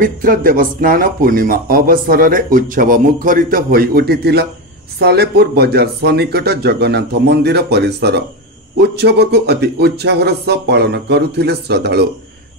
पवित्र देवस्नान पूर्णिमा अवसर में उत्सव मुखरित होई उठिथिला सालेपुर बजार सन्निकट जगन्नाथ मंदिर परिसर। उत्सव को अति उत्साहर सह पालन करुथिले श्रद्धालु।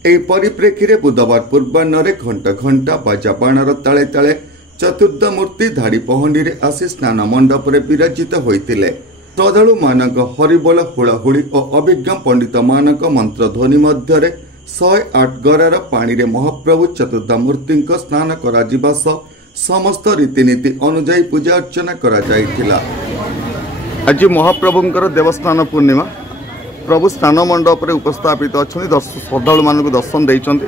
एही परिप्रेक्षी रे बुधवार पूर्वाह्न घंट घंटा बाजा बाणार ताले ताले चतुर्थ मूर्ति धाड़ी पहंडी रे आसी स्नान मंडप रे विराजित होइतिले। श्रद्धालु मानक हरिबोल हुलाहुली और अभिज्ञ पंडित मानक मंत्र ध्वनि मध्य 108 गरार पानी रे महाप्रभु चतुर्थ मूर्ति स्नान करा जिबा सह समस्त रीतिनीति अनुजाई पूजा अर्चना करा जाइथिला। आज महाप्रभुंकर देवस्नान पूर्णिमा प्रभु स्नान मंडप रे उपस्थापित अच्छा श्रद्धालु मानक दर्शन देइचंती।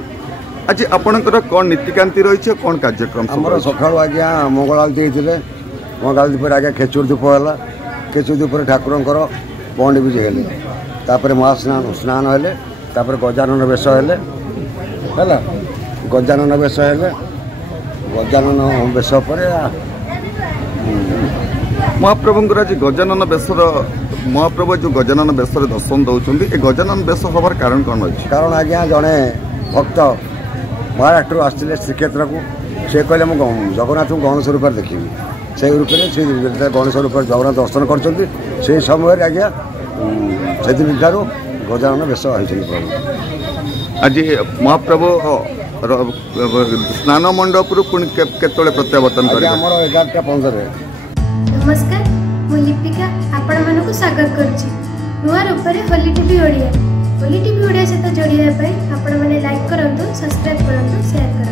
आज आपणकर कौन नीतिकांति रही कौन कार्यक्रम आमर सकाळु आज्ञा मंगल आलती होइतिले। मंगल आलती पर आज्ञा खेचुर धूप होला। खेचुर धूप पर ठाकुरंकर पहंडी विजे हेले तापर महास्नान स्नान हेले तापर गजानन बेश हेले हैला गजानन बेश हेले गजानन बेश पर महाप्रभुंकर आज गजानन बेशर महाप्रभु जो गजानन बेशर दर्शन दौरान ए गजानन बेश हबार कारण कौन अच्छे? कारण आज्ञा जड़े भक्त महाराष्ट्र आसते श्रीक्षेत्र को से कहले मुझे जगन्नाथ को गणेश रूप देखी से रूप में गणेश रूप जगन्नाथ दर्शन कर समय आज्ञा से दिन ठार गजानन बेश प्रभु। आज महाप्रभु स्नान मंडप केतले प्रत्यावर्तन कर 11:15। नमस्कार मु लिपिका आपण मानक स्वागत करुच्ची नुआ रूप से होली टीवी ओडिया। होली टीवी ओडिया सहित जोड़ाई आपण मैंने लाइक करंतु सब्सक्राइब करंतु शेयर करंतु।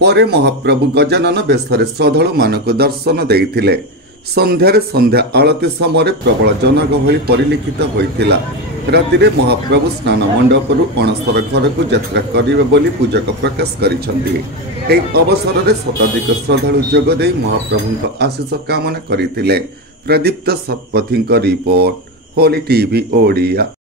परे महाप्रभु गजानन बेशरे श्रद्धालु मानक दर्शन देइथिले। संध्यारे संध्या आलती समय प्रबल जनगहली परिलिखित होइथिला। रातिरे महाप्रभु स्नान मंडपरु अणसर घर को यात्रा करिवे बोली पूजक प्रकाश करिसंती। एही अवसर में शताधिक श्रद्धालु जोग देई महाप्रभुଙ୍କ आशीष कामना करिथिले। प्रदीप्त सतपथीଙ୍କ रिपोर्ट होली टीवी ओडिया।